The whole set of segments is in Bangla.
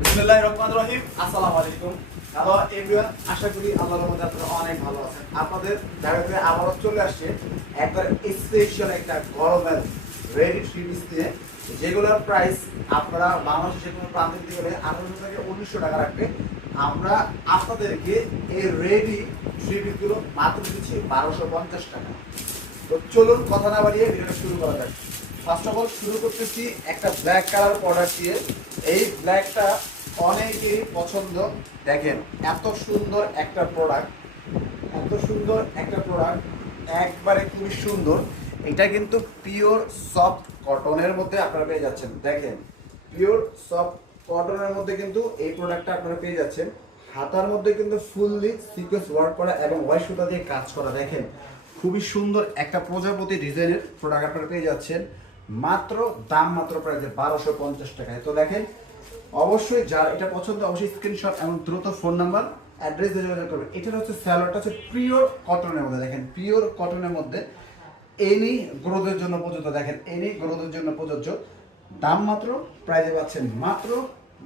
বিসমিল্লাহির রহমানির রহিম। আসসালামু আলাইকুম। হ্যালো এভরিওয়ান, আশা করি আল্লাহর রহমতে আপনারা অনেক ভালো আছেন। আপনাদের ধারাবাহিক আবারও চলে আসছে একবার স্পেশাল একটা গরমের রেডি থ্রি পিস নিয়ে, যেগুলোর প্রাইস আপনারা বাংলাদেশের যে কোনো প্রান্ত দিতে গেলে 1800 থেকে 1900 টাকা রাখবে। আমরা আপনাদেরকে এই রেডি থ্রি পিসগুলো মাত্র দিচ্ছি 1250 টাকা। তো চলুন কথা না বাড়িয়ে ভিডিওটা শুরু করা যাক। ফার্স্ট অফ অল শুরু করতেছি একটা ব্ল্যাক কালার প্রোডাক্ট দিয়ে। এই ব্ল্যাকটা অনেকেরই পছন্দ। দেখেন এত সুন্দর একটা প্রোডাক্ট, এত সুন্দর একটা প্রোডাক্ট, একবারে খুবই সুন্দর। এটা কিন্তু পিওর সফট কটনের মধ্যে আপনারা পেয়ে যাচ্ছেন। দেখেন পিওর সফট কটনের মধ্যে কিন্তু এই প্রোডাক্টটা আপনারা পেয়ে যাচ্ছেন। হাতার মধ্যে কিন্তু ফুললি সিকোয়েন্স ওয়ার্ক করা এবং ওয়াই সুতা দিয়ে কাজ করা। দেখেন খুবই সুন্দর একটা প্রজাপতি ডিজাইনের প্রোডাক্ট আপনারা পেয়ে যাচ্ছেন মাত্র দাম মাত্র প্রায় 1250 টাকায়। তো দেখেন অবশ্যই যার এটা পছন্দ অবশ্যই স্ক্রিনশট এবং দ্রুত ফোন নাম্বার অ্যাড্রেস দিয়ে যোগাযোগ করবেন। এটা হচ্ছে স্যালোয়ারটা হচ্ছে পিওর কটনের মধ্যে। দেখেন পিওর কটনের মধ্যে এনি গ্রোথের জন্য প্রযোজ্য। দেখেন এনি গ্রোথের জন্য প্রযোজ্য। দাম মাত্র প্রাইজে পাচ্ছেন মাত্র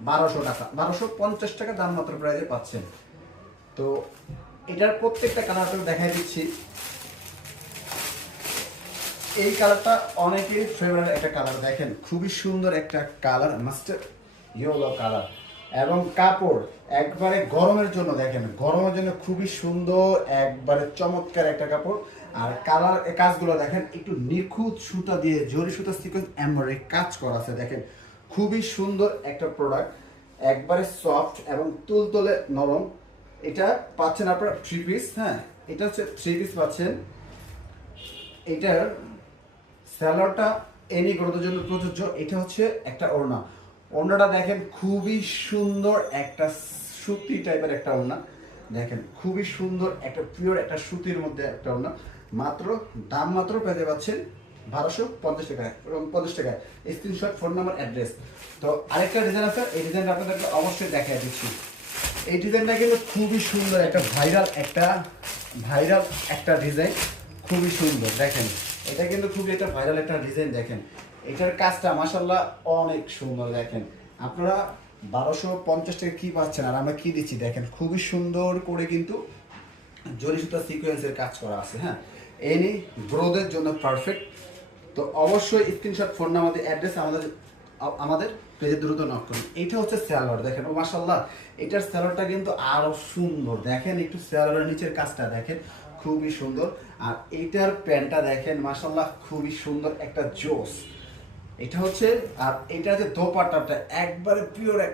1200 টাকা, 1250 টাকা দাম মাত্র প্রাইজে পাচ্ছেন। তো এটার প্রত্যেকটা কালার দেখাই দিচ্ছি। এই কালারটা অনেকের ফেভারিট একটা কালার। দেখেন খুবই সুন্দর একটা কালার, মাস্টার ইয়েলো কালার এবং কাপড় একবারে গরমের জন্য। দেখেন গরমের জন্য খুবই সুন্দর একবারে চমৎকার একটা কাপড়। আর কালার কাজগুলো দেখেন একটু নিখুঁত সুতা দিয়ে জরি সুতা সিকোয়েন্স এমব্রয়ডারি কাজ করা আছে। দেখেন খুবই সুন্দর একটা প্রোডাক্ট, একবারে সফট এবং তুলতুলে নরম। এটা পাচ্ছেন আপনারা থ্রি পিস। হ্যাঁ, এটা হচ্ছে থ্রি পিস পাচ্ছেন। এটার স্যালোয়ারটা এনি গ্রোথের জন্য প্রযোজ্য। এটা হচ্ছে একটা ওড়না। ওড়নাটা দেখেন খুবই সুন্দর একটা সুতি টাইপের একটা ওড়না। দেখেন খুবই সুন্দর একটা পিওর একটা সুতির মধ্যে একটা ওড়না। মাত্র দাম মাত্র পেতে পাচ্ছেন 1250 টাকায় এবং 50 টাকায়। Screenshot phone number address. তো আরেকটা ডিজাইন আছে, এই ডিজাইনটা আপনাদেরকে অবশ্যই দেখাই দিচ্ছি। এই ডিজাইনটা কিন্তু খুবই সুন্দর একটা ভাইরাল একটা ডিজাইন, খুবই সুন্দর। দেখেন এটা কিন্তু খুবই একটা ভাইরাল একটা ডিজাইন। দেখেন এটার কাজটা মাশাআল্লাহ অনেক সুন্দর। দেখেন আপনারা 1250 টাকা কি পাচ্ছেন আর আমরা কি দিচ্ছি। দেখেন খুবই সুন্দর করে কিন্তু জরি সুতা সিকোয়েন্সের কাজ করা আছে। হ্যাঁ, এনি গ্রোথের জন্য পারফেক্ট। তো অবশ্যই স্ক্রিনশট ফোন নাম্বার অ্যাড্রেস আমাদের পেজে দ্রুত নক করুন। এটা হচ্ছে স্যালোয়ার। দেখেন ও মাশাআল্লাহ এটার স্যালোয়ারটা কিন্তু আরো সুন্দর। দেখেন একটু স্যালোয়ারের নিচের কাজটা দেখেন খুবই সুন্দর। আর এইটার প্যান্টটা দেখেন মাশাআল্লাহ খুবই সুন্দর একটা জোস। এটা হচ্ছে আর এটা হচ্ছে দোপাট্টাটা একবারে পিওর একটা